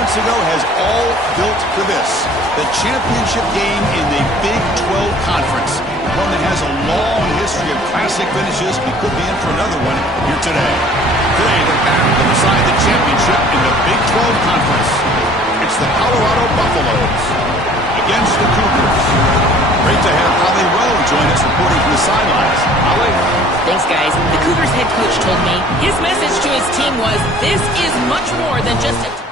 months ago has all built for this. The championship game in the Big 12 Conference. One that has a long history of classic finishes. We could be in for another one here today. Today, the battle to decide the championship in the Big 12 Conference. It's the Colorado Buffaloes against the Cougars. Great to have Ali Rowe join us reporting from the sidelines. Ali? Thanks, guys. The Cougars head coach told me his message to his team was, this is much more than just a...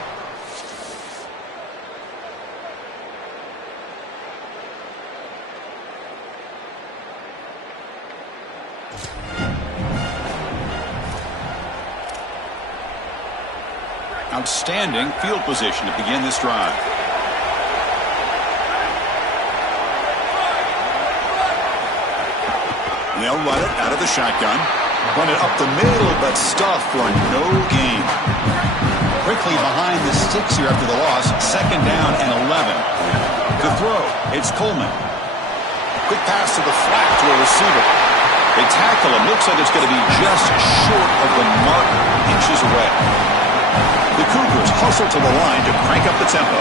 Outstanding field position to begin this drive. And they'll run it out of the shotgun. Run it up the middle, but stuff for no gain. Quickly behind the sticks here after the loss. Second down and 11. To throw, it's Coleman. Quick pass to the flat to a receiver. They tackle him. Looks like it's going to be just short of the mark, inches away. The Cougars hustle to the line to crank up the tempo.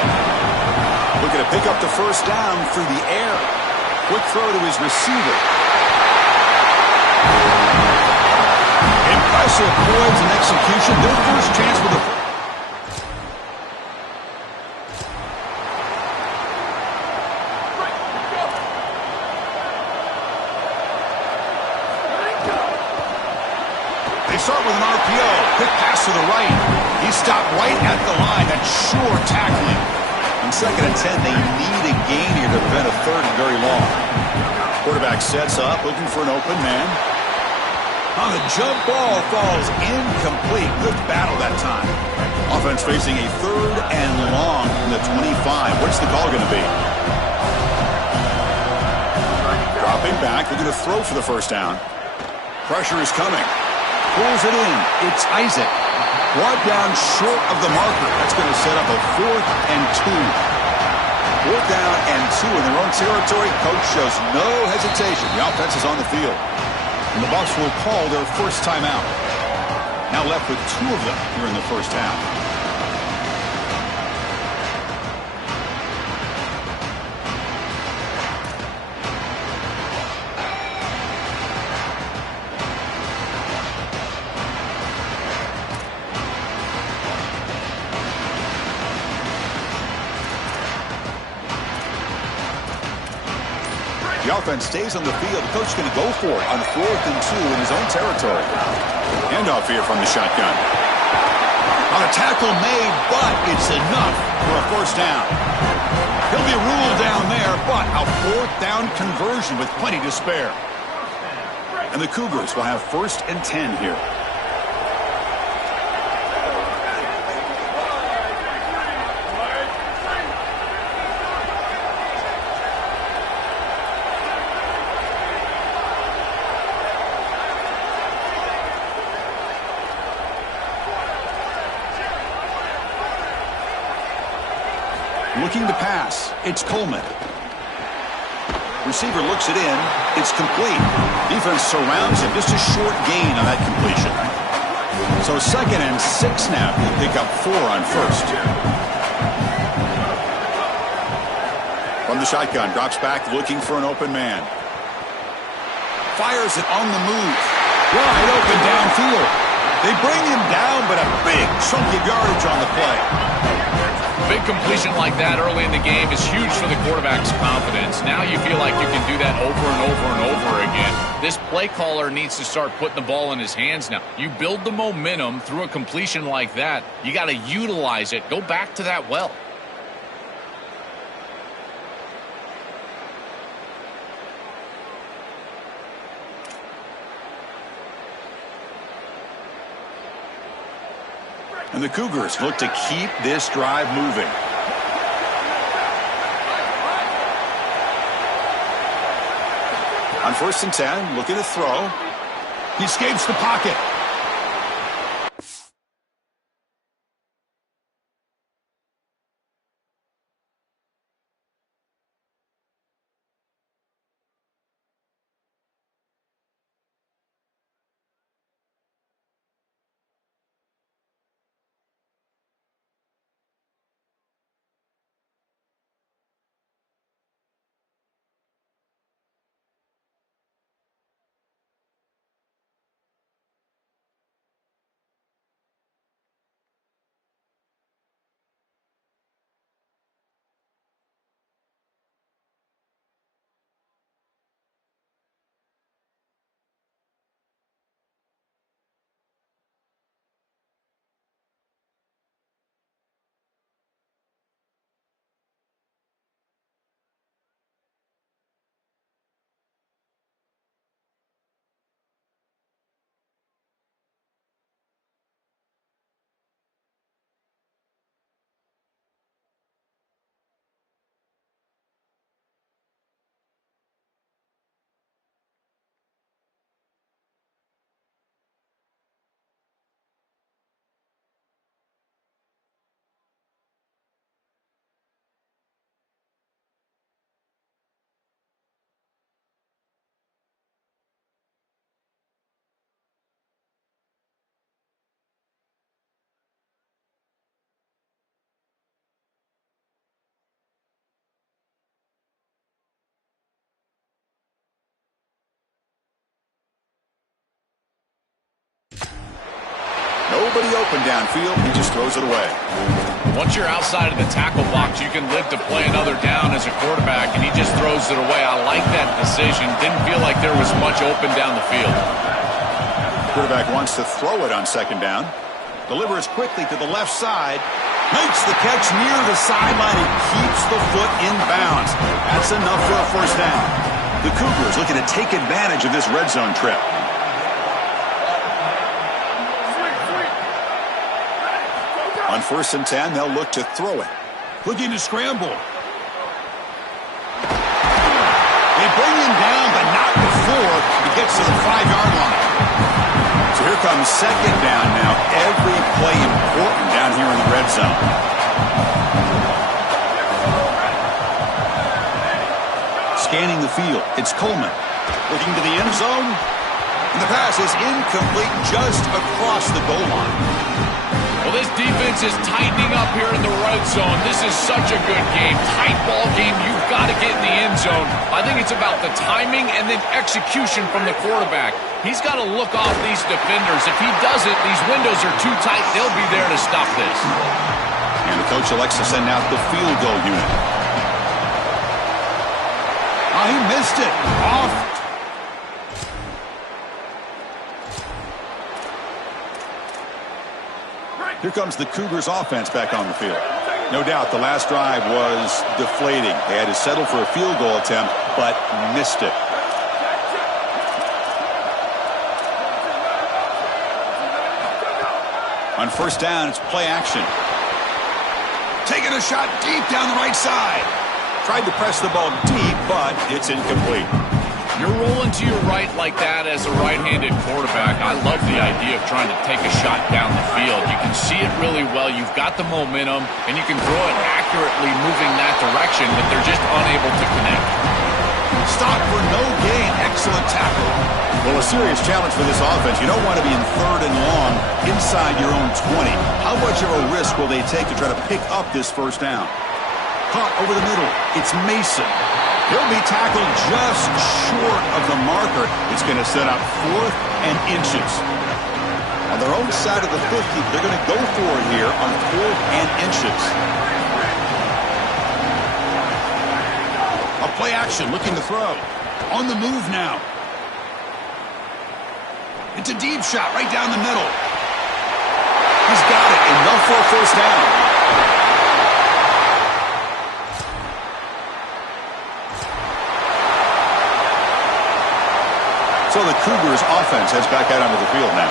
Looking to pick up the first down through the air. Quick throw to his receiver. Impressive poise and execution. Their first chance for the... They start with an RPO. Quick pass to the right. He stopped right at the line. That's sure tackling. On 2nd and 10, they need a gain here to prevent a third and very long. Quarterback sets up, looking for an open man. On the jump, ball falls incomplete. Good battle that time. Offense facing a third and long from the 25. What's the call going to be? Dropping back, looking to throw for the first down. Pressure is coming. Pulls it in. It's Isaac. Brought down short of the marker. That's going to set up a 4th and 2. 4th down and 2 in their own territory. Coach shows no hesitation. The offense is on the field. And the Bucs will call their first timeout. Now left with 2 of them here in the first half. The offense stays on the field. The coach is going to go for it on 4th and 2 in his own territory. Handoff here from the shotgun. On a tackle made, but it's enough for a first down. He'll be ruled down there, but a 4th down conversion with plenty to spare. And the Cougars will have 1st and 10 here. Looking to pass. It's Coleman. Receiver looks it in. It's complete. Defense surrounds him. Just a short gain on that completion. So 2nd and 6 now. He'll pick up 4 on 1st. From the shotgun. Drops back looking for an open man. Fires it on the move. Wide open downfield. They bring him down, but a big chunk of yardage on the play. Big completion like that early in the game is huge for the quarterback's confidence. Now you feel like you can do that over and over and over again. This play caller needs to start putting the ball in his hands now. You build the momentum through a completion like that. You got to utilize it. Go back to that well. And the Cougars look to keep this drive moving. On 1st and 10, looking to throw. He escapes the pocket. nobody open downfield. He just throws it away. Once you're outside of the tackle box, you can live to play another down as a quarterback, and he just throws it away. I like that decision. Didn't feel like there was much open down the field. Quarterback wants to throw it on second down. Delivers quickly to the left side. Makes the catch near the sideline and keeps the foot in bounds. That's enough for a first down. The Cougars looking to take advantage of this red zone trip. On 1st and 10, they'll look to throw it. Looking to scramble. They bring him down, but not before he gets to the 5-yard line. So here comes second down now. Every play important down here in the red zone. Scanning the field, it's Coleman. Looking to the end zone. And the pass is incomplete just across the goal line. Well, this defense is tightening up here in the red zone. This is such a good game. Tight ball game. You've got to get in the end zone. I think it's about the timing and then execution from the quarterback. He's got to look off these defenders. If he doesn't, these windows are too tight. They'll be there to stop this. And the coach elects to send out the field goal unit. Oh, he missed it. Off. Here comes the Cougars offense back on the field. No doubt the last drive was deflating. They had to settle for a field goal attempt, but missed it. On 1st down, it's play action. Taking a shot deep down the right side. Tried to press the ball deep, but it's incomplete. You're rolling to your right like that as a right-handed quarterback. I love the idea of trying to take a shot down the field. You can see it really well. You've got the momentum, and you can throw it accurately moving that direction, but they're just unable to connect. Stop for no gain. Excellent tackle. Well, a serious challenge for this offense. You don't want to be in 3rd and long inside your own 20. How much of a risk will they take to try to pick up this first down? Caught over the middle. It's Mason. He'll be tackled just short of the marker. It's going to set up 4th and inches. On their own side of the 50, they're going to go for it here on 4th and inches. A play action, looking to throw. On the move now. It's a deep shot right down the middle. He's got it. Enough for a first down. So the Cougars offense heads back out onto the field now.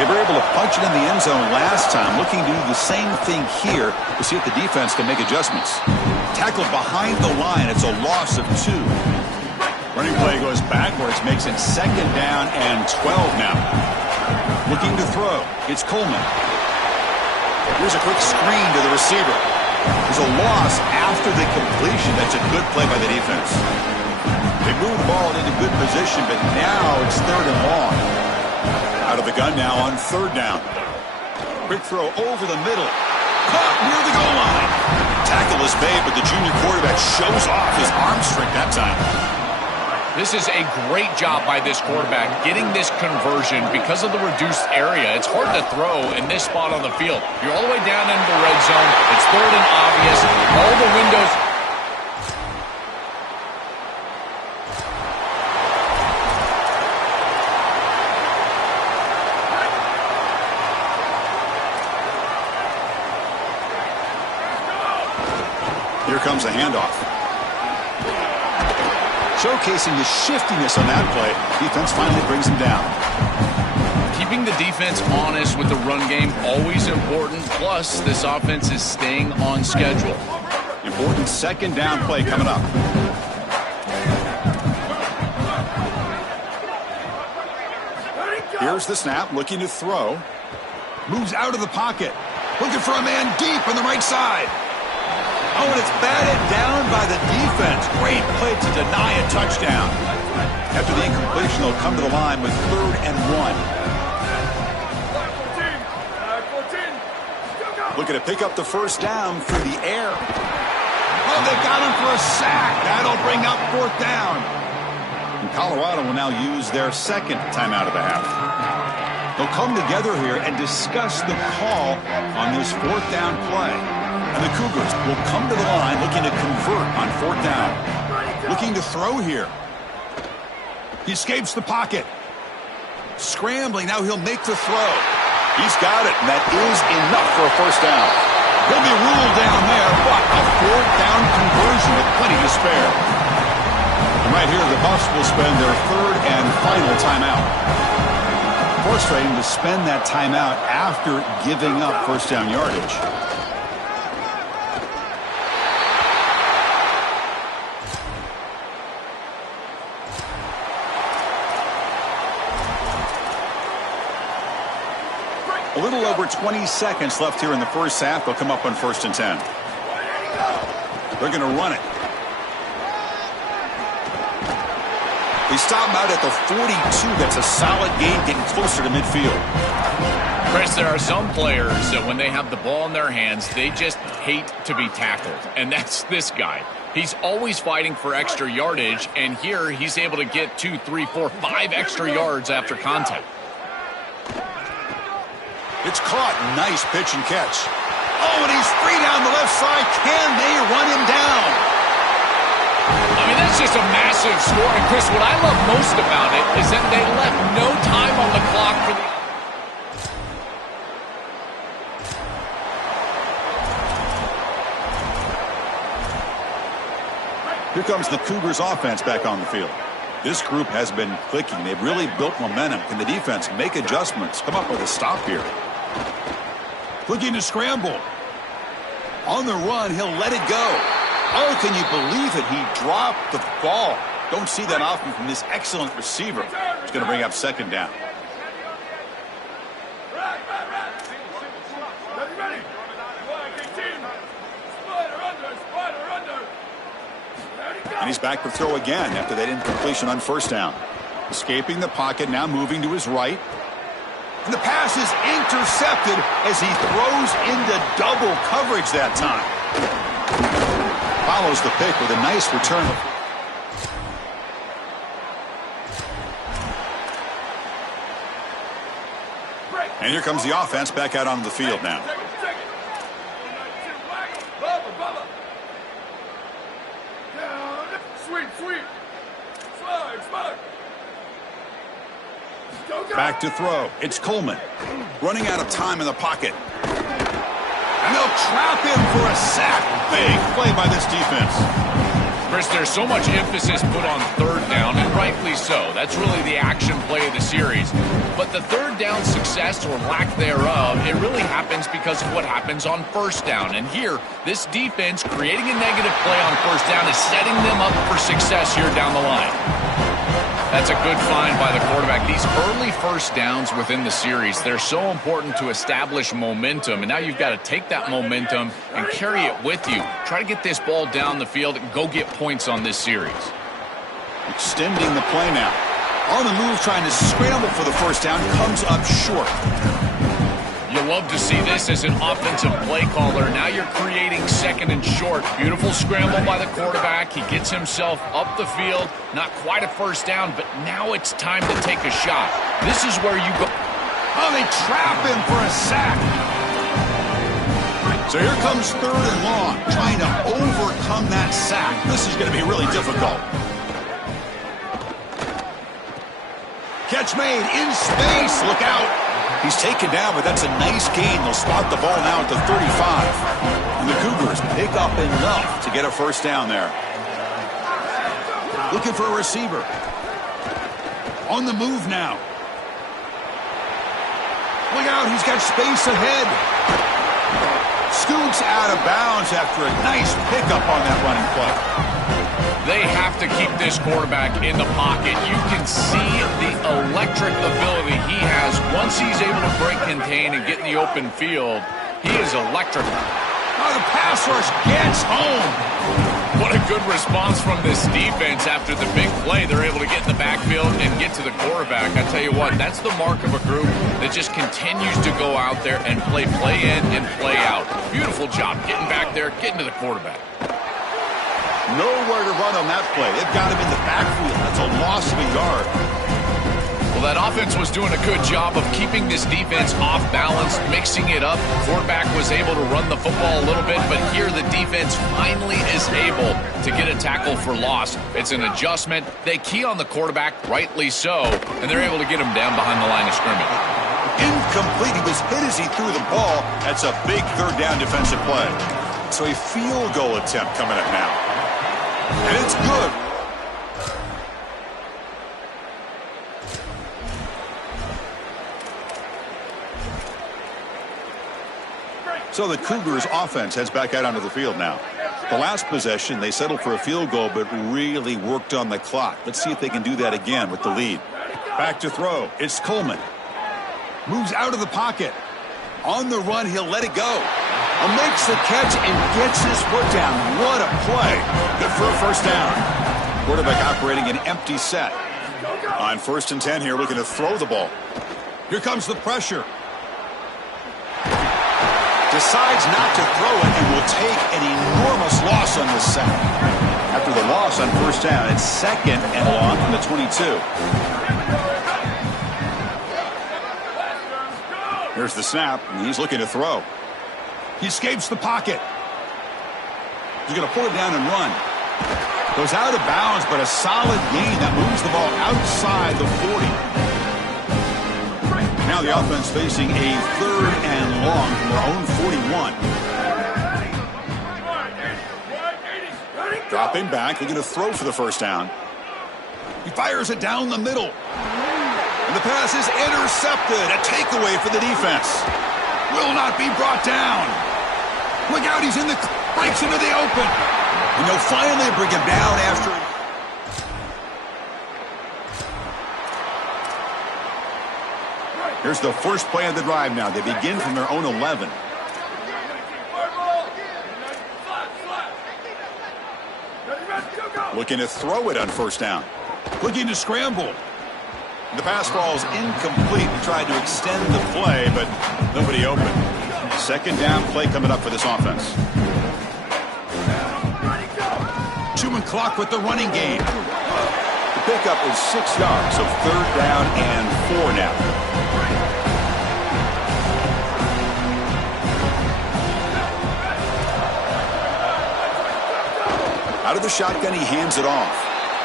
They were able to punch it in the end zone last time, looking to do the same thing here to see if the defense can make adjustments. Tackled behind the line. It's a loss of 2. Running play goes backwards, makes it 2nd down and 12 now. Looking to throw. It's Coleman. Here's a quick screen to the receiver. There's a loss after the completion. That's a good play by the defense. They move the ball into good position, but now it's 3rd and long. Out of the gun now on 3rd down. Quick throw over the middle. Caught near the goal line. Tackle is made, but the junior quarterback shows off his arm strength that time. This is a great job by this quarterback getting this conversion because of the reduced area. It's hard to throw in this spot on the field. You're all the way down into the red zone. It's 3rd and obvious. All the windows. Here comes a handoff. Showcasing the shiftiness on that play. Defense finally brings him down. Keeping the defense honest with the run game, always important. Plus, this offense is staying on schedule. Important 2nd down play coming up. Here's the snap, looking to throw. Moves out of the pocket. Looking for a man deep on the right side. Oh, and it's batted down by the defense. Great play to deny a touchdown. After the incompletion, they'll come to the line with 3rd and 1. Looking to pick up the first down through the air. Oh, they got him for a sack. That'll bring up 4th down. And Colorado will now use their 2nd timeout of the half. They'll come together here and discuss the call on this fourth down play. And the Cougars will come to the line looking to convert on fourth down. Looking to throw here. He escapes the pocket. Scrambling, now he'll make the throw. He's got it, and that is enough for a first down. He'll be ruled down there, but a fourth down conversion with plenty to spare. And right here, the Buffs will spend their third and final timeout. Frustrating to spend that timeout after giving up first down yardage. A little over 20 seconds left here in the first half. They'll come up on 1st and 10. They're going to run it. They stop him out at the 42. That's a solid gain, getting closer to midfield. Chris, there are some players that when they have the ball in their hands, they just hate to be tackled. And that's this guy. He's always fighting for extra yardage, and here he's able to get 2, 3, 4, 5 extra yards after contact. It's caught. Nice pitch and catch. Oh, and he's free down the left side. Can they run him down? I mean, that's just a massive score. And, Chris, what I love most about it is that they left no time on the clock for the... Here comes the Cougars offense back on the field. This group has been clicking. They've really built momentum. Can the defense make adjustments? Come up with a stop here. Looking to scramble. On the run, he'll let it go. Oh, can you believe it? He dropped the ball. Don't see that often from this excellent receiver. He's going to bring up 2nd down. And he's back to throw again after that incompletion on 1st down. Escaping the pocket, now moving to his right. And the pass is intercepted as he throws into double coverage that time. Follows the pick with a nice return. And here comes the offense back out onto the field now. Back to throw. It's Coleman. Running out of time in the pocket. And they'll trap him for a sack. Big play by this defense. Chris, there's so much emphasis put on 3rd down, and rightly so. That's really the action play of the series. But the 3rd down success or lack thereof, it really happens because of what happens on 1st down. And here, this defense creating a negative play on 1st down is setting them up for success here down the line. That's a good find by the quarterback. These early 1st downs within the series, they're so important to establish momentum. And now you've got to take that momentum and carry it with you. Try to get this ball down the field and go get points on this series. Extending the play now. On the move, trying to scramble for the 1st down. Comes up short. You love to see this as an offensive play caller. Now you're creating 2nd and short. Beautiful scramble by the quarterback. He gets himself up the field. Not quite a 1st down, but now it's time to take a shot. This is where you go. Oh, they trap him for a sack. So here comes 3rd and long. Trying to overcome that sack. This is going to be really difficult. Catch made in space. Look out. He's taken down, but that's a nice gain. They'll spot the ball now at the 35. And the Cougars pick up enough to get a 1st down there. Looking for a receiver. On the move now. Look out, he's got space ahead. Scoots out of bounds after a nice pickup on that running play. They have to keep this quarterback in the pocket. You can see the electric ability he has. Once he's able to break contain and get in the open field, he is electric. Oh, the pass rush gets home. What a good response from this defense after the big play. They're able to get in the backfield and get to the quarterback. I tell you what, that's the mark of a group that just continues to go out there and play in and play out. Beautiful job getting back there, getting to the quarterback. Nowhere to run on that play. They've got him in the backfield. That's a loss of a yard. Well, that offense was doing a good job of keeping this defense off balance, mixing it up. Quarterback was able to run the football a little bit, but here the defense finally is able to get a tackle for loss. It's an adjustment. They key on the quarterback, rightly so, and they're able to get him down behind the line of scrimmage. Incomplete. He was hit as he threw the ball. That's a big third down defensive play. So a field goal attempt coming up now. And it's good. So the Cougars offense heads back out onto the field now. The last possession, they settled for a field goal, but really worked on the clock. Let's see if they can do that again with the lead. Back to throw. It's Coleman. Moves out of the pocket. On the run, he'll let it go. Makes the catch and gets his foot down. What a play. Good for a first down. Quarterback operating an empty set. On 1st and 10 here, looking to throw the ball. Here comes the pressure. Decides not to throw it and will take an enormous loss on this sack. After the loss on 1st down, it's 2nd and long from the 22. Here's the snap, and he's looking to throw. He escapes the pocket. He's going to pull it down and run. Goes out of bounds, but a solid gain that moves the ball outside the 40. Now the offense facing a 3rd and long from their own 41. Dropping back, looking to throw for the first down. He fires it down the middle. And the pass is intercepted. A takeaway for the defense. Will not be brought down. Look out, he's in the... breaks into the open. And they'll finally bring him down after... Here's the first play of the drive now. They begin from their own 11. Looking to throw it on 1st down. Looking to scramble. The pass falls incomplete. He tried to extend the play, but nobody open. 2nd down play coming up for this offense. Chewing clock with the running game. The pickup is 6 yards, so 3rd down and 4 now. Out of the shotgun, he hands it off.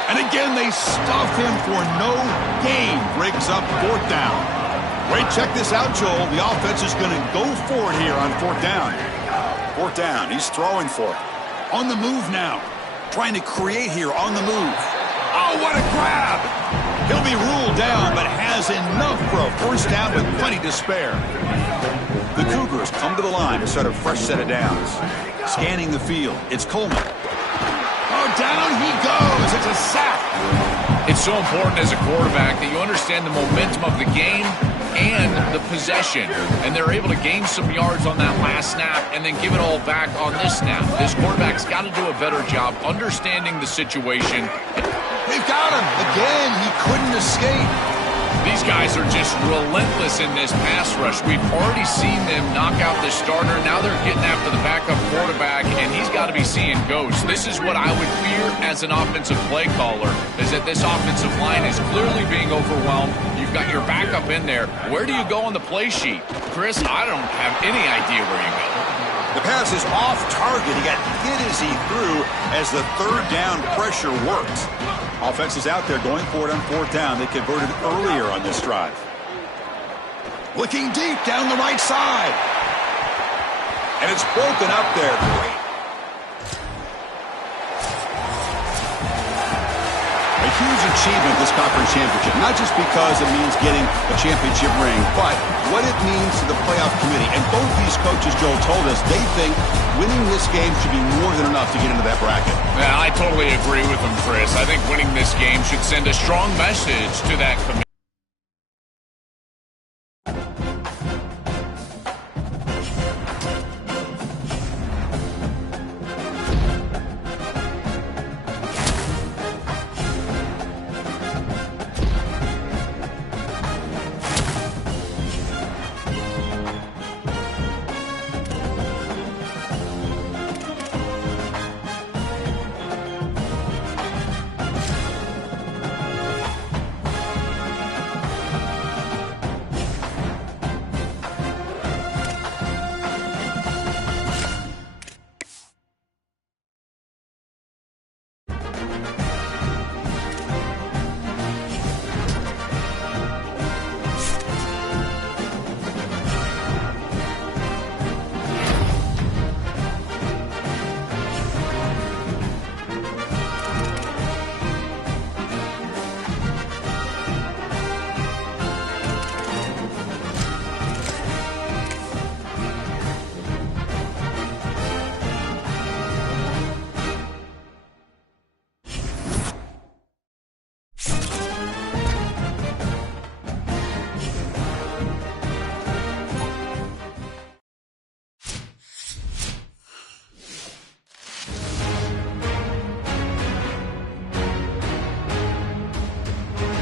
And again, they stuff him for no gain. Breaks up 4th down. Wait, check this out, Joel. The offense is going to go for it here on 4th down. 4th down. He's throwing for it. On the move now. Trying to create here on the move. Oh, what a grab. He'll be ruled down, but has enough for a first down with plenty to spare. The Cougars come to the line to start a fresh set of downs. Scanning the field. It's Coleman. Oh, down he goes. It's a sack. It's so important as a quarterback that you understand the momentum of the game and the possession. And they're able to gain some yards on that last snap and then give it all back on this snap. This quarterback's got to do a better job understanding the situation. They've got him. Again, he couldn't escape. These guys are just relentless in this pass rush. We've already seen them knock out the starter. Now they're getting after the backup quarterback, and he's got to be seeing ghosts. This is what I would fear as an offensive play caller, is that this offensive line is clearly being overwhelmed. You've got your backup in there. Where do you go on the play sheet? Chris, I don't have any idea where you go. The pass is off target. He got hit as he threw as the 3rd down pressure worked. Offense is out there going for it on 4th down. They converted earlier on this drive. Looking deep down the right side. And it's broken up there. A huge achievement, this conference championship. Not just because it means getting a championship ring, but what it means to the playoff committee. And both these coaches, Joel, told us they think winning this game should be more than enough to get into that bracket. Yeah, I totally agree with them, Chris. I think winning this game should send a strong message to that committee.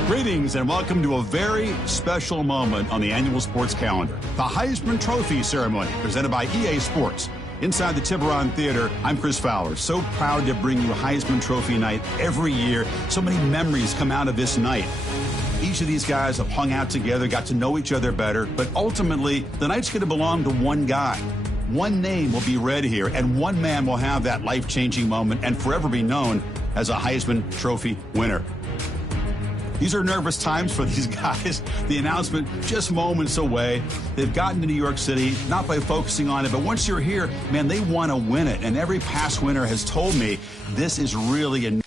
Greetings and welcome to a very special moment on the annual sports calendar. The Heisman Trophy ceremony presented by EA Sports. Inside the Tiburon Theater, I'm Chris Fowler. So proud to bring you Heisman Trophy night every year. So many memories come out of this night. Each of these guys have hung out together, got to know each other better, but ultimately, the night's going to belong to one guy. One name will be read here, and one man will have that life-changing moment and forever be known as a Heisman Trophy winner. These are nervous times for these guys. The announcement just moments away. They've gotten to New York City, not by focusing on it, but once you're here, man, they want to win it. And every past winner has told me this is really a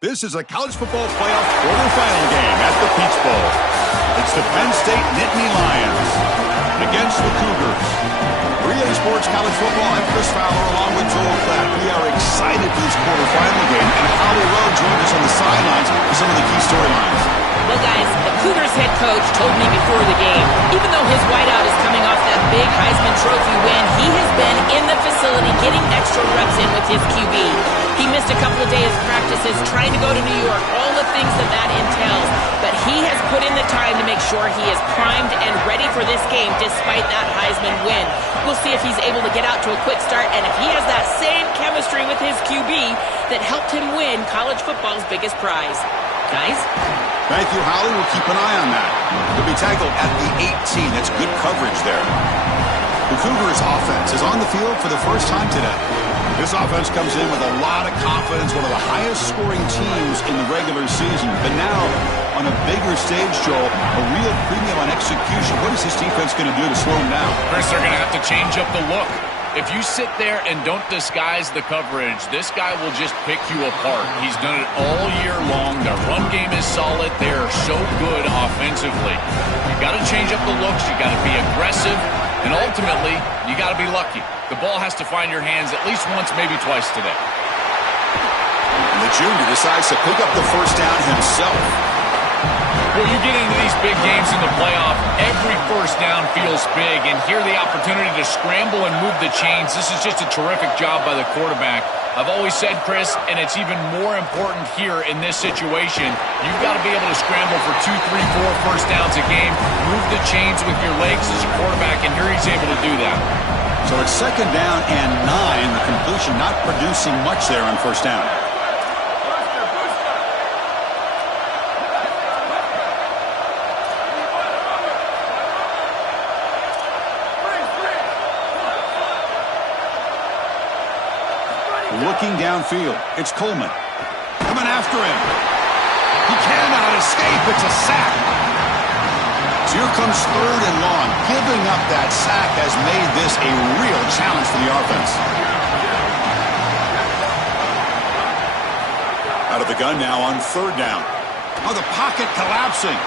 This is a college football playoff quarterfinal game at the Peach Bowl. It's the Penn State Nittany Lions against the Cougars. For EA Sports College Football, I'm Chris Fowler along with Joel Klatt. We are excited for this quarterfinal game, and Holly Rowe joined us on the sidelines for some of the key storylines. Well, guys, the Cougars head coach told me before the game, even though his whiteout is coming off that big Heisman Trophy win, he has been in the facility getting extra reps in with his QB. He missed a couple of days of practices trying to go to New York, all the things that entails. But he has put in the time to make sure he is primed and ready for this game despite that Heisman win. We'll see if he's able to get out to a quick start and if he has that same chemistry with his QB that helped him win college football's biggest prize. Guys? Thank you, Holly. We'll keep an eye on that. He'll be tackled at the 18. That's good coverage there. The Cougars offense is on the field for the first time today. This offense comes in with a lot of confidence, one of the highest scoring teams in the regular season. But now, on a bigger stage, Joel, a real premium on execution. What is this defense going to do to slow them down? Chris, they're going to have to change up the look. If you sit there and don't disguise the coverage, this guy will just pick you apart. He's done it all year long. Their run game is solid. They are so good offensively. You got to change up the looks. You got to be aggressive. And ultimately, you got to be lucky. The ball has to find your hands at least once, maybe twice today. And the junior decides to pick up the first down himself. Well, you get into these big games in the playoff, every first down feels big, and here the opportunity to scramble and move the chains. This is just a terrific job by the quarterback. I've always said, Chris, and it's even more important here in this situation, you've got to be able to scramble for 2, 3, 4 first downs a game, move the chains with your legs as a quarterback, and here he's able to do that. So it's second down and 9. The completion not producing much there on first down. Looking downfield, it's Coleman. Coming after him. He cannot escape. It's a sack. So here comes third and long. Giving up that sack has made this a real challenge for the offense. Out of the gun now on third down. Oh, the pocket collapsing.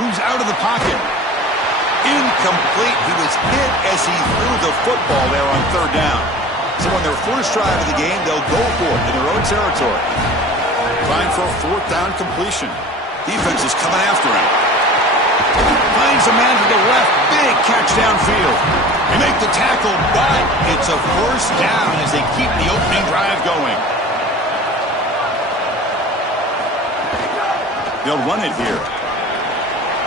Moves out of the pocket. Incomplete. He was hit as he threw the football there on third down. So on their first drive of the game, they'll go for it in their own territory. Trying for a fourth down completion. Defense is coming after him. Finds a man to the left. Big catch downfield. They make the tackle, but it's a first down as they keep the opening drive going. They'll run it here.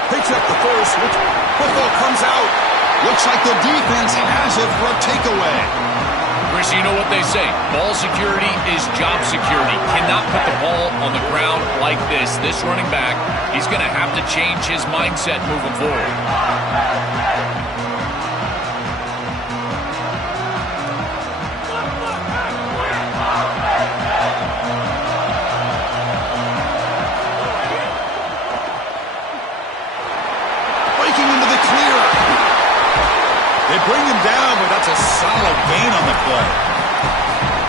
Picks up the first. Football comes out. Looks like the defense has it for a takeaway. Chris, you know what they say. Ball security is job security. Cannot put the ball on the ground like this. This running back, he's going to have to change his mindset moving forward. They bring him down, but that's a solid gain on the play.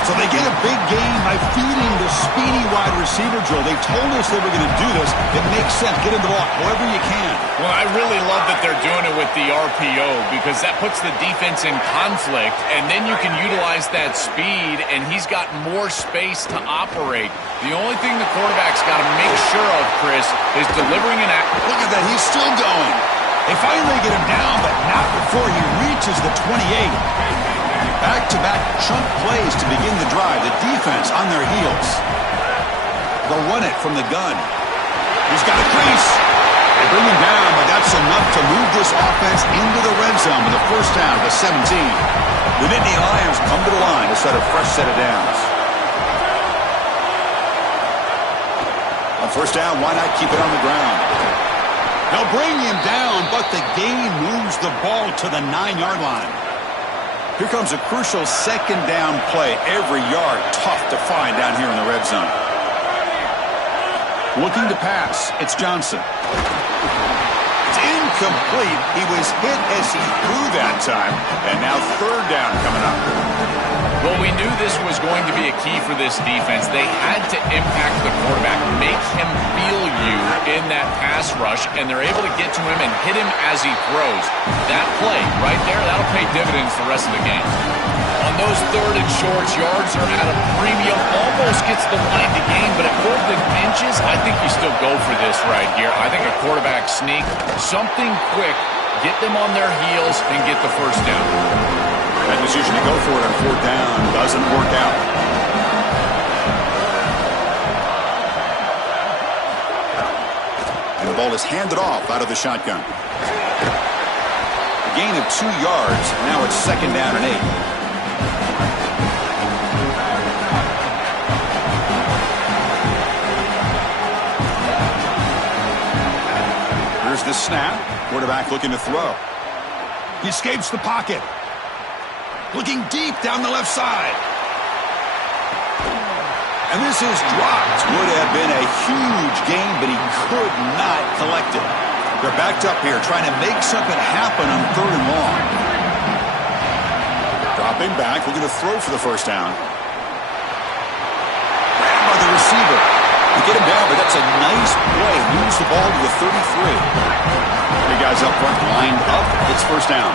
So they get a big gain by feeding the speedy wide receiver, Joe. They told us they were going to do this. It makes sense. Get him the ball however you can. Well, I really love that they're doing it with the RPO because that puts the defense in conflict, and then you can utilize that speed, and he's got more space to operate. The only thing the quarterback's got to make sure of, Chris, is delivering an act. Look at that. He's still going. They finally get him down, but not before he reaches the 28. Back-to-back chunk plays to begin the drive. The defense on their heels. They'll run it from the gun. He's got a crease. They bring him down, but that's enough to move this offense into the red zone with a first down at the 17. The Nittany Lions come to the line to set a fresh set of downs. On first down, why not keep it on the ground? They'll bring him down, but the gain moves the ball to the 9-yard line. Here comes a crucial second down play. Every yard tough to find down here in the red zone. Looking to pass, it's Johnson. It's incomplete. He was hit as he threw that time, and now third down coming up. Well, we knew this was going to be a key for this defense. They had to impact the quarterback, make him feel you in that pass rush, and they're able to get to him and hit him as he throws. That play right there, that'll pay dividends the rest of the game. On those third and shorts, yards are at a premium. Almost gets the line to gain, but at 4th and inches, I think you still go for this right here. I think a quarterback sneak, something quick, get them on their heels, and get the first down. That decision to go for it on 4th down doesn't work out. And the ball is handed off out of the shotgun. A gain of 2 yards. Now it's 2nd down and 8. Here's the snap. Quarterback looking to throw. He escapes the pocket. Looking deep down the left side. And this is dropped. Would have been a huge gain, but he could not collect it. They're backed up here, trying to make something happen on 3rd and long. Dropping back, looking to throw for the first down. Grabbed by the receiver. They get him down, but that's a nice play. Moves the ball to the 33. The guys up front lined up. It's first down.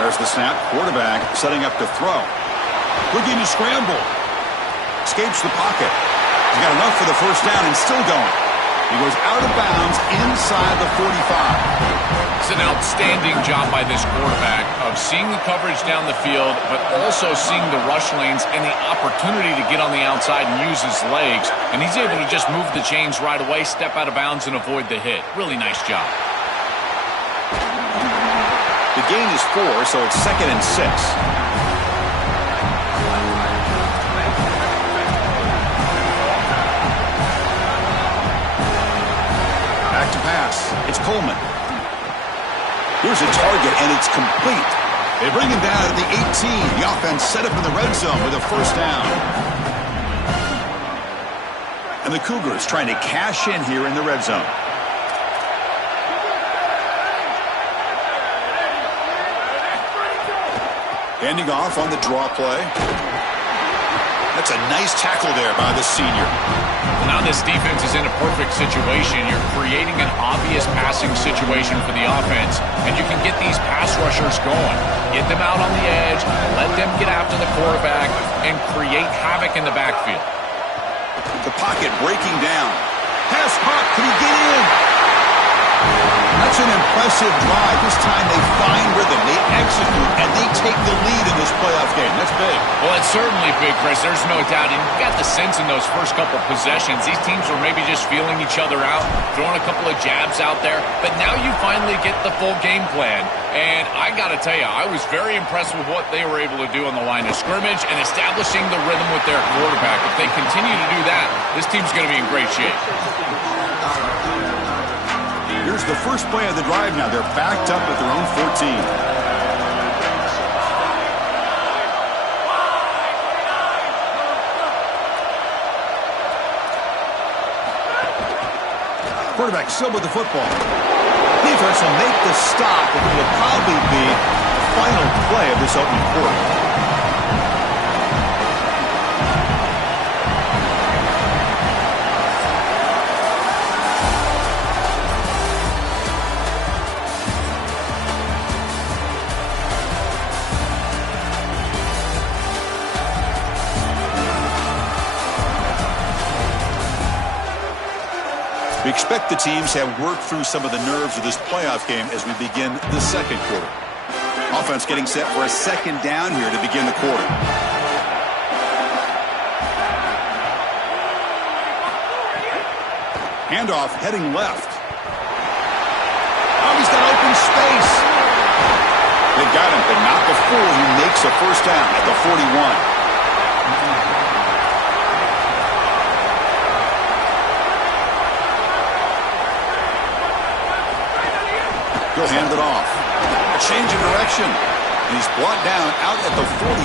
There's the snap. Quarterback setting up to throw. Looking to scramble. Escapes the pocket. He's got enough for the first down and still going. He goes out of bounds inside the 45. It's an outstanding job by this quarterback of seeing the coverage down the field, but also seeing the rush lanes and the opportunity to get on the outside and use his legs. And he's able to just move the chains right away, step out of bounds, and avoid the hit. Really nice job. The gain is 4, so it's 2nd and 6. Back to pass. It's Coleman. Here's a target, and it's complete. They bring him down at the 18. The offense set up in the red zone with a first down. And the Cougars trying to cash in here in the red zone. Handing off on the draw play. That's a nice tackle there by the senior. Now this defense is in a perfect situation. You're creating an obvious passing situation for the offense, and you can get these pass rushers going. Get them out on the edge, let them get after the quarterback, and create havoc in the backfield. The pocket breaking down. Pass caught. Can he get in? That's an impressive drive. This time they find rhythm, they execute, and they take the lead in this playoff game. That's big. Well, it's certainly big, Chris. There's no doubt. And you got the sense in those first couple possessions, these teams were maybe just feeling each other out, throwing a couple of jabs out there. But now you finally get the full game plan. And I got to tell you, I was very impressed with what they were able to do on the line of scrimmage and establishing the rhythm with their quarterback. If they continue to do that, this team's going to be in great shape. Here's the first play of the drive now. They're backed up at their own 14. Quarterback still with the football. Defense will make the stop, and it will probably be the final play of this opening quarter. We expect the teams to have worked through some of the nerves of this playoff game as we begin the second quarter. Offense getting set for a second down here to begin the quarter. Handoff heading left. Oh, he's got open space. They got him, but not before he makes a first down at the 41. He'll hand it off. A change of direction. And he's brought down out at the 46.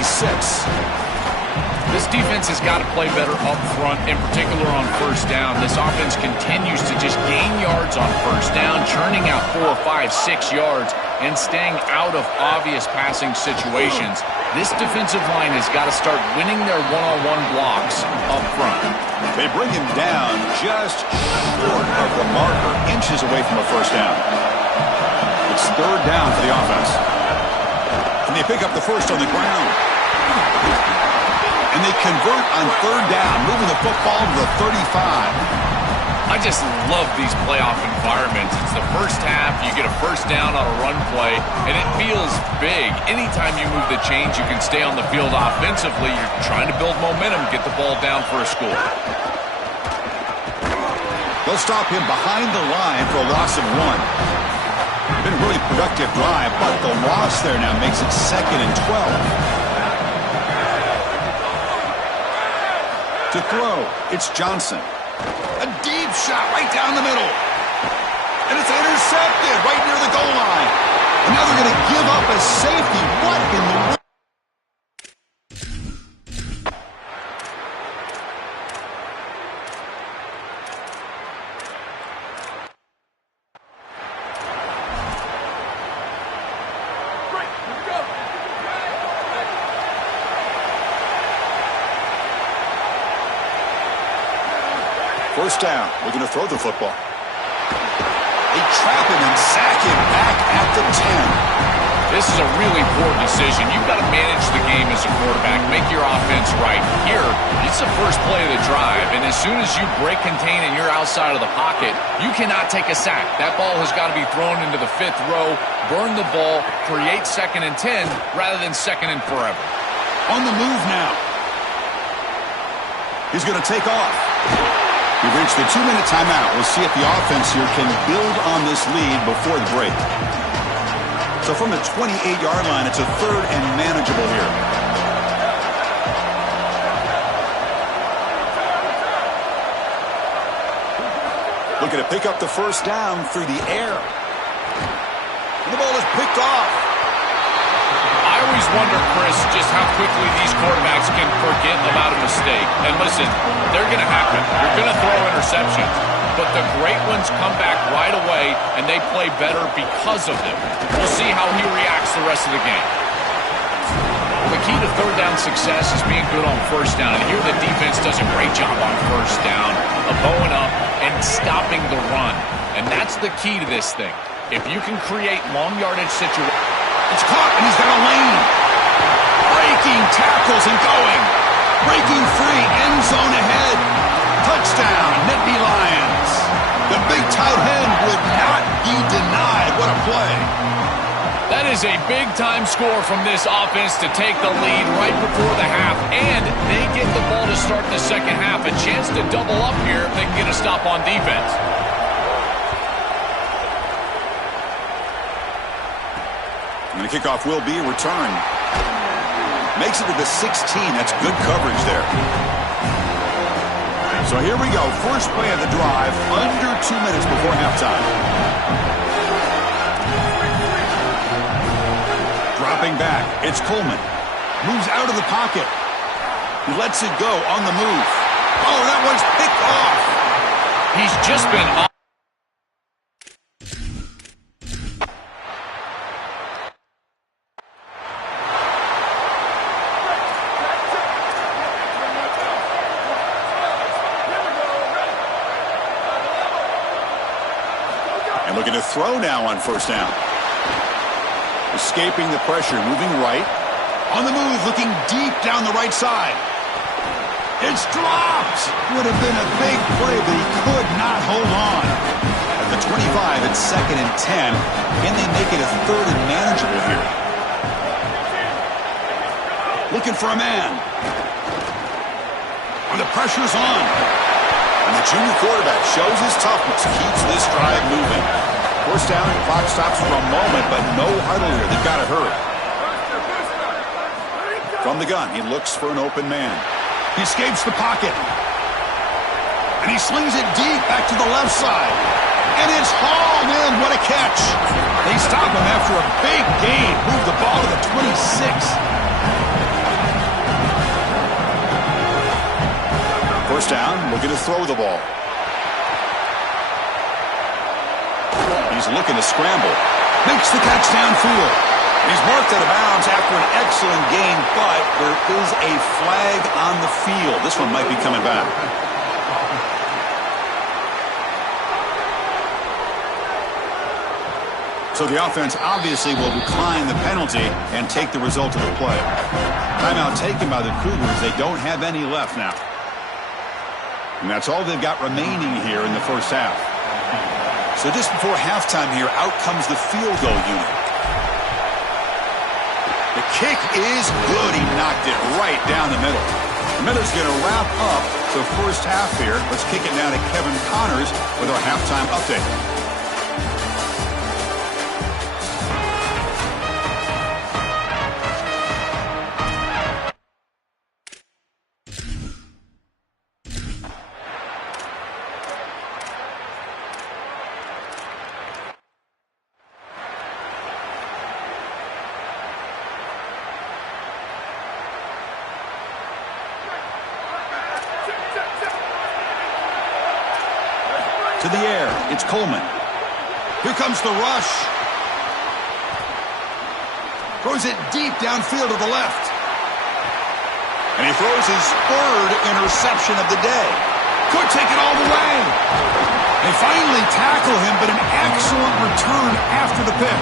This defense has got to play better up front, in particular on first down. This offense continues to just gain yards on first down, churning out 4, 5, 6 yards. and staying out of obvious passing situations. This defensive line has got to start winning their one-on-one blocks up front. They bring him down just short of the marker, inches away from a first down. It's third down for the offense. And they pick up the first on the ground. And they convert on third down, moving the football to the 35. I just love these playoff environments. It's the first half, you get a first down on a run play, and it feels big. Anytime you move the chains, you can stay on the field offensively. You're trying to build momentum, get the ball down for a score. They'll stop him behind the line for a loss of 1. Been a really productive drive, but the loss there now makes it 2nd and 12. To throw, it's Johnson. A deep shot right down the middle. And it's intercepted right near the goal line. And now they're going to give up a safety. What in the world? First down. We're going to throw the football. They trap him and sack him back at the 10. This is a really poor decision. You've got to manage the game as a quarterback, make your offense right. Here, it's the first play of the drive, and as soon as you break contain and you're outside of the pocket, you cannot take a sack. That ball has got to be thrown into the 5th row, burn the ball, create 2nd and 10 rather than 2nd and forever. On the move now. He's going to take off. We've reached the 2-minute timeout. We'll see if the offense here can build on this lead before the break. So from the 28-yard line, it's a 3rd and manageable here. Looking to pick up the first down through the air. And the ball is picked off. I always wonder, Chris, just how quickly these quarterbacks can forget about a mistake. And listen, they're going to happen. You're going to throw interceptions. But the great ones come back right away, and they play better because of them. We'll see how he reacts the rest of the game. The key to third down success is being good on first down. And here the defense does a great job on first down of bowing up and stopping the run. And that's the key to this thing. If you can create long yardage situations. It's caught, and he's got a lane. Breaking tackles and going. Breaking free, end zone ahead. Touchdown, Nittany Lions. The big tight end would not be denied. What a play. That is a big-time score from this offense to take the lead right before the half. And they get the ball to start the second half. A chance to double up here if they can get a stop on defense. And the kickoff will be a return. Makes it to the 16. That's good coverage there. So here we go. First play of the drive. Under 2 minutes before halftime. Dropping back. It's Coleman. Moves out of the pocket. He lets it go on the move. Oh, that one's picked off. He's just been off. Looking to throw now on first down. Escaping the pressure, moving right. On the move, looking deep down the right side. It's dropped. Would have been a big play, but he could not hold on. At the 25, it's 2nd and 10. Can they make it a 3rd and manageable here? Looking for a man. And the pressure's on. And the junior quarterback shows his toughness, keeps this drive moving. First down, clock stops for a moment, but no huddle here. They've got to hurry. From the gun, he looks for an open man. He escapes the pocket. And he slings it deep back to the left side. And it's hauled in. What a catch. They stop him after a big gain. Move the ball to the 26. First down, looking to throw the ball. He's looking to scramble. Makes the catch downfield. He's marked out of bounds after an excellent game, but there is a flag on the field. This one might be coming back. So the offense obviously will decline the penalty and take the result of the play. Timeout taken by the Cougars. They don't have any left now. And that's all they've got remaining here in the first half. So just before halftime here, out comes the field goal unit. The kick is good. He knocked it right down the middle. The Miller's going to wrap up the first half here. Let's kick it down to Kevin Connors with our halftime update. To the air, it's Coleman. Here comes the rush. Throws it deep downfield to the left. And he throws his third interception of the day. Could take it all the way. They finally tackle him, but an excellent return after the pick.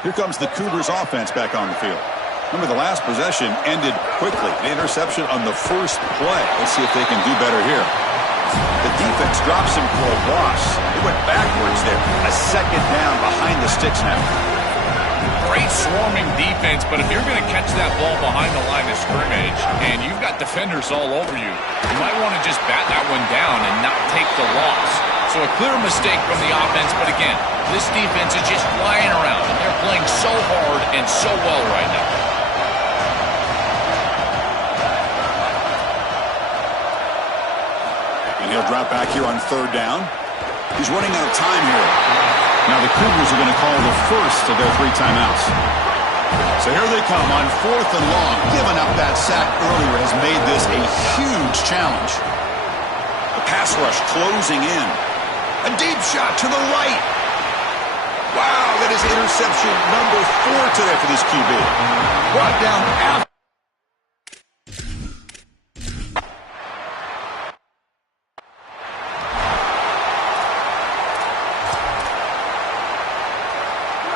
Here comes the Cougars offense back on the field. Remember, the last possession ended quickly. The interception on the first play. Let's see if they can do better here. The defense drops him for a loss. They went backwards there. A second down behind the sticks now. Great swarming defense, but if you're going to catch that ball behind the line of scrimmage and you've got defenders all over you, you might want to just bat that one down and not take the loss. So a clear mistake from the offense, but again, this defense is just flying around, and they're playing so hard and so well right now. And he'll drop back here on third down. He's running out of time here. Now the Cougars are going to call the first of their 3 timeouts. So here they come on 4th and long. Giving up that sack earlier has made this a huge challenge. The pass rush closing in. A deep shot to the right. Wow, that is interception number 4 today for this QB. Brought down after.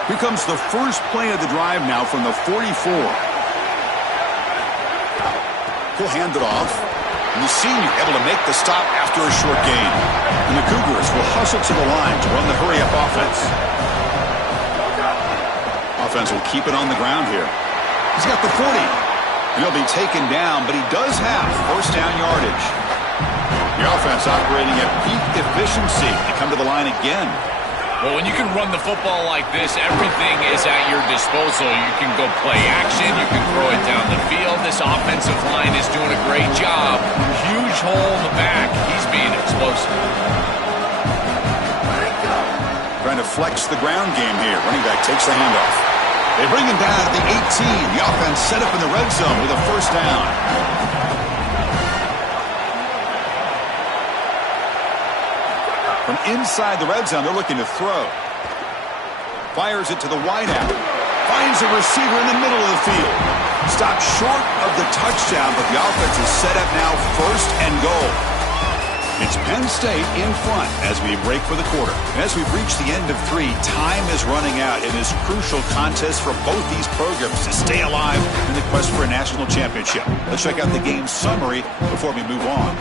Here comes the first play of the drive now from the 44. He'll hand it off. And the senior able to make the stop after a short gain. And the Cougars will hustle to the line to run the hurry-up offense. Offense will keep it on the ground here. He's got the 40. And he'll be taken down, but he does have first down yardage. The offense operating at peak efficiency. They come to the line again. Well, when you can run the football like this, everything is at your disposal. You can go play action. You can throw it down the field. This offensive line is doing a great job. Huge hole in the back. He's being explosive. Trying to flex the ground game here. Running back takes the handoff. They bring him down at the 18. The offense set up in the red zone with a first down. From inside the red zone, they're looking to throw. Fires it to the wideout. Finds a receiver in the middle of the field. Stopped short of the touchdown, but the offense is set up now first and goal. It's Penn State in front as we break for the quarter. And as we've reached the end of 3, time is running out in this crucial contest for both these programs to stay alive in the quest for a national championship. Let's check out the game summary before we move on.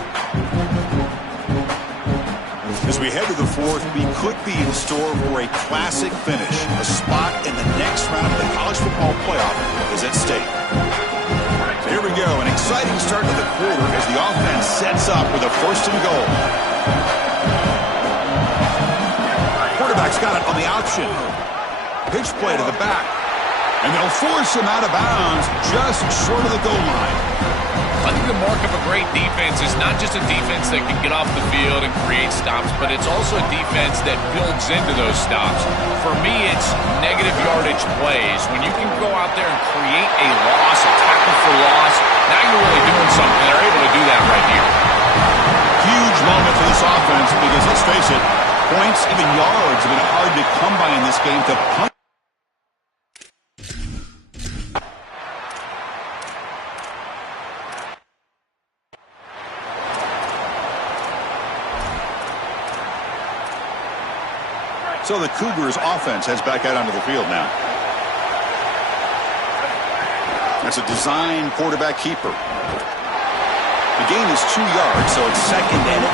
As we head to the 4th, we could be in store for a classic finish. A spot in the next round of the college football playoff is at stake. So here we go, an exciting start to the quarter as the offense sets up with a first and goal. Quarterback's got it on the option. Pitch play to the back. And they'll force him out of bounds just short of the goal line. I think the mark of a great defense is not just a defense that can get off the field and create stops, but it's also a defense that builds into those stops. For me, it's negative yardage plays, when you can go out there and create a loss, a tackle for loss, now you're really doing something. They're able to do that right here. Huge moment for this offense because, let's face it, points, even yards, have been hard to come by in this game to punt. So the Cougars offense heads back out onto the field now. That's a design quarterback keeper. The gain is 2 yards, so it's 2nd and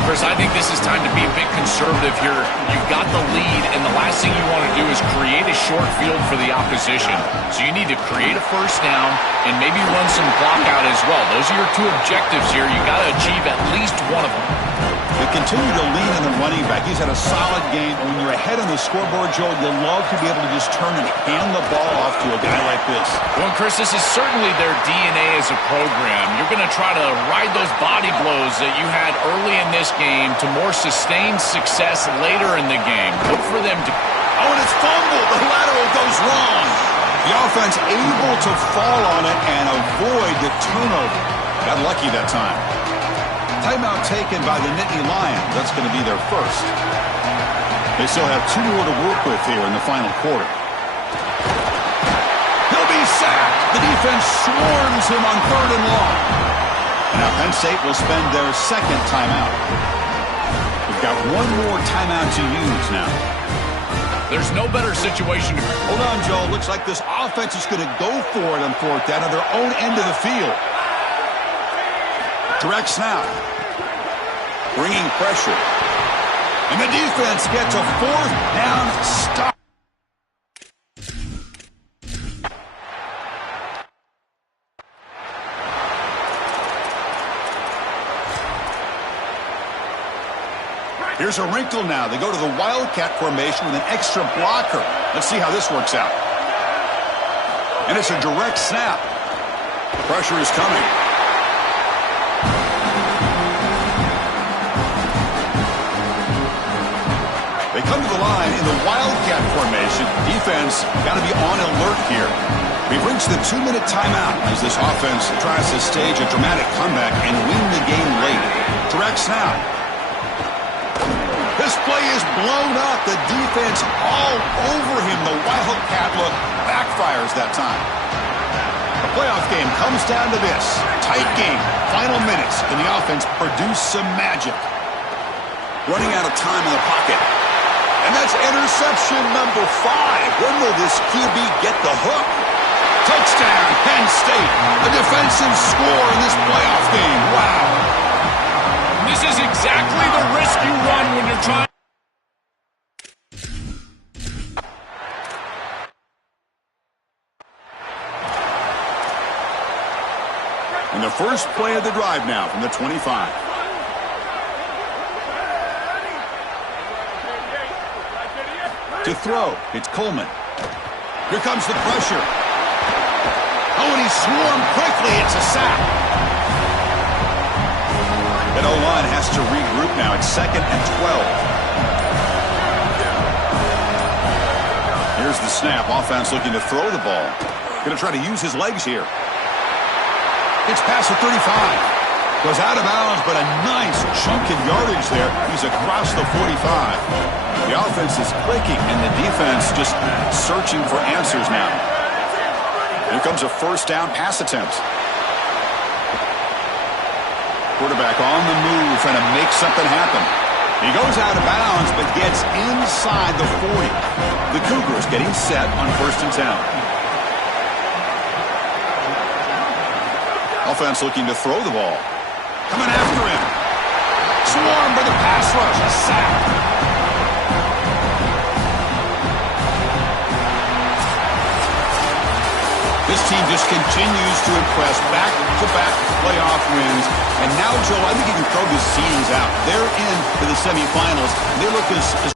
8. Chris, I think this is time to be a bit conservative here. You've got the lead, and the last thing you want to do is create a short field for the opposition. So you need to create a first down and maybe run some clock out as well. Those are your 2 objectives here. You've got to achieve at least one of them. They continue to lean on the running back. He's had a solid game. And when you're ahead on the scoreboard, Joel, you love to be able to just turn and hand the ball off to a guy like this. Well, Chris, this is certainly their DNA as a program. You're going to try to ride those body blows that you had early in this game to more sustained success later in the game. Look for them to... Oh, and it's fumbled. The lateral goes wrong. The offense able to fall on it and avoid the turnover. Got lucky that time. Timeout taken by the Nittany Lions. That's going to be their first. They still have 2 more to work with here in the final quarter. He'll be sacked. The defense swarms him on 3rd and long. And now Penn State will spend their 2nd timeout. We've got 1 more timeout to use now. There's no better situation. Hold on, Joe. Looks like this offense is going to go for it on 4th down on their own end of the field. Direct snap. Bringing pressure. And the defense gets a 4th down stop. Here's a wrinkle now. They go to the Wildcat formation with an extra blocker. Let's see how this works out. And it's a direct snap. Pressure is coming. They come to the line in the Wildcat formation. Defense got to be on alert here. We've reached the 2-minute timeout as this offense tries to stage a dramatic comeback and win the game late. Direct snap. This play is blown up. The defense all over him. The Wildcat look backfires that time. The playoff game comes down to this. Tight game. Final minutes. Can the offense produce some magic? Running out of time in the pocket. And that's interception number 5. When will this QB get the hook? Touchdown, Penn State. A defensive score in this playoff game. Wow. This is exactly the risk you run when you're trying. And the first play of the drive now from the 25. To throw, it's Coleman. Here comes the pressure. Oh, and he swarmed quickly. It's a sack. That O-line has to regroup now. It's 2nd and 12. Here's the snap. Offense looking to throw the ball. Going to try to use his legs here. It's past the 35. Goes out of bounds, but a nice chunk of yardage there. He's across the 45. The offense is clicking, and the defense just searching for answers now. Here comes a 1st down pass attempt. Quarterback on the move, trying to make something happen. He goes out of bounds, but gets inside the 40. The Cougars getting set on 1st and 10. Offense looking to throw the ball. Coming after him. Swarmed by the pass rush. A sack. This team just continues to impress. Back-to-back playoff wins. And now, Joe, I think you can throw the seedings out. They're in the semifinals. They look as